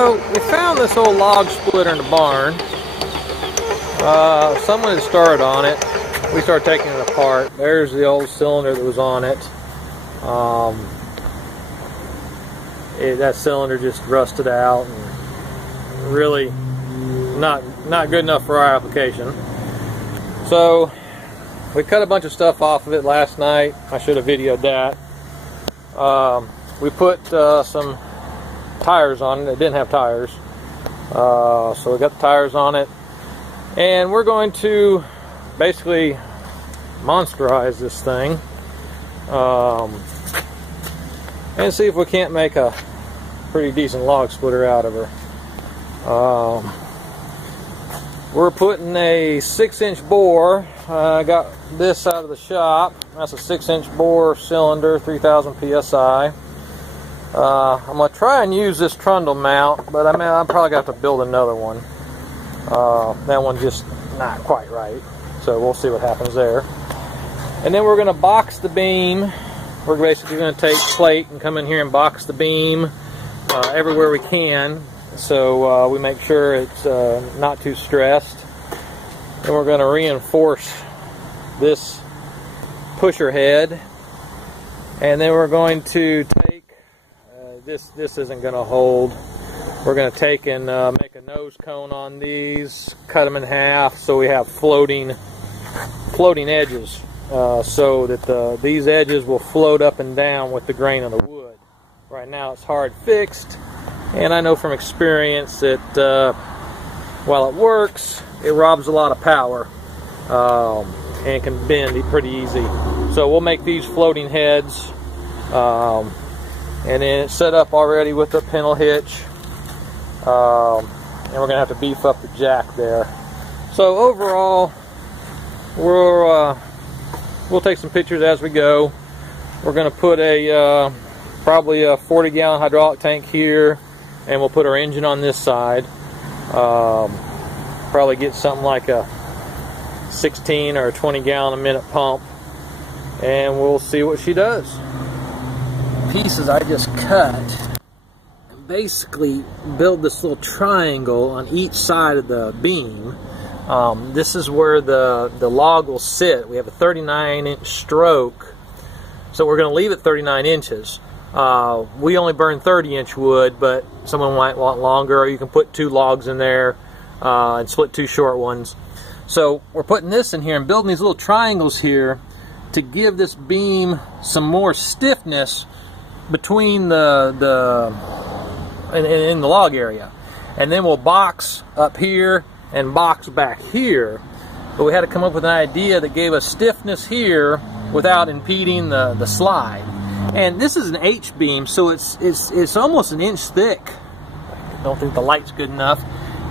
So we found this old log splitter in the barn. Someone had started on it. We started taking it apart. There's the old cylinder that was on it. That cylinder just rusted out and really not good enough for our application. So we cut a bunch of stuff off of it last night. I should have videoed that. We put some tires on it. It didn't have tires, so we got the tires on it, and we're going to basically monsterize this thing and see if we can't make a pretty decent log splitter out of her. We're putting a 6-inch bore. I got this out of the shop. That's a 6-inch bore cylinder, 3000 psi. I'm going to try and use this trundle mount, but I'm probably going to have to build another one. That one's just not quite right, so we'll see what happens there. And then we're going to box the beam. We're basically going to take plate and come in here and box the beam everywhere we can, so we make sure it's not too stressed. And we're going to reinforce this pusher head, and then we're going to take this isn't going to hold. We're going to take and make a nose cone on these, cut them in half so we have floating edges, so that these edges will float up and down with the grain of the wood. Right now it's hard fixed, and I know from experience that while it works, it robs a lot of power and can bend pretty easy. So we'll make these floating heads. And then it's set up already with the pintle hitch, and we're going to have to beef up the jack there. So overall, we'll take some pictures as we go. We're going to put a probably a 40-gallon hydraulic tank here, and we'll put our engine on this side. Probably get something like a 16 or a 20-gallon a minute pump, and we'll see what she does. Pieces I just cut and basically build this little triangle on each side of the beam. This is where the log will sit. We have a 39-inch stroke, so we're going to leave it 39 inches. We only burn 30-inch wood, but someone might want longer, or you can put 2 logs in there and split 2 short ones. So we're putting this in here and building these little triangles here to give this beam some more stiffness between in the log area. And then we'll box up here and box back here. But we had to come up with an idea that gave us stiffness here without impeding the slide. And this is an H-beam, so it's almost an inch thick. I don't think the light's good enough.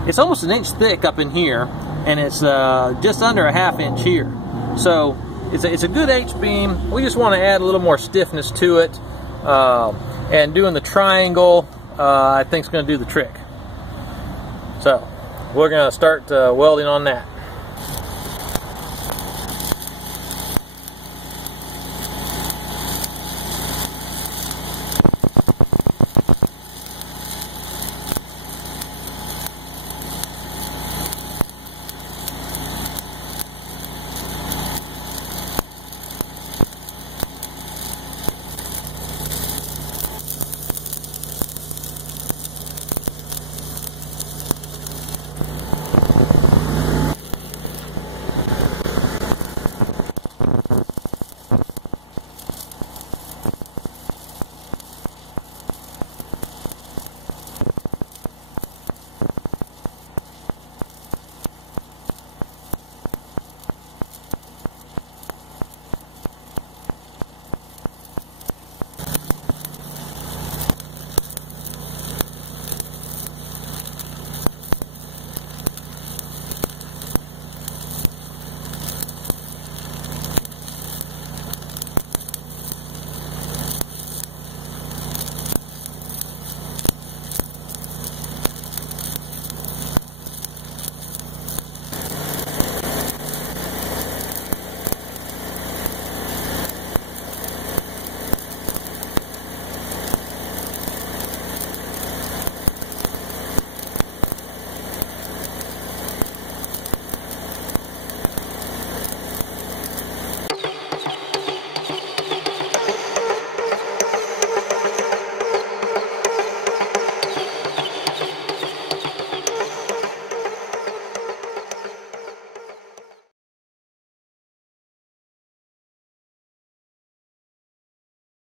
It's almost an inch thick up in here, and it's just under a ½ inch here. So it's a good H-beam. We just want to add a little more stiffness to it. And doing the triangle, I think is going to do the trick. So we're going to start welding on that.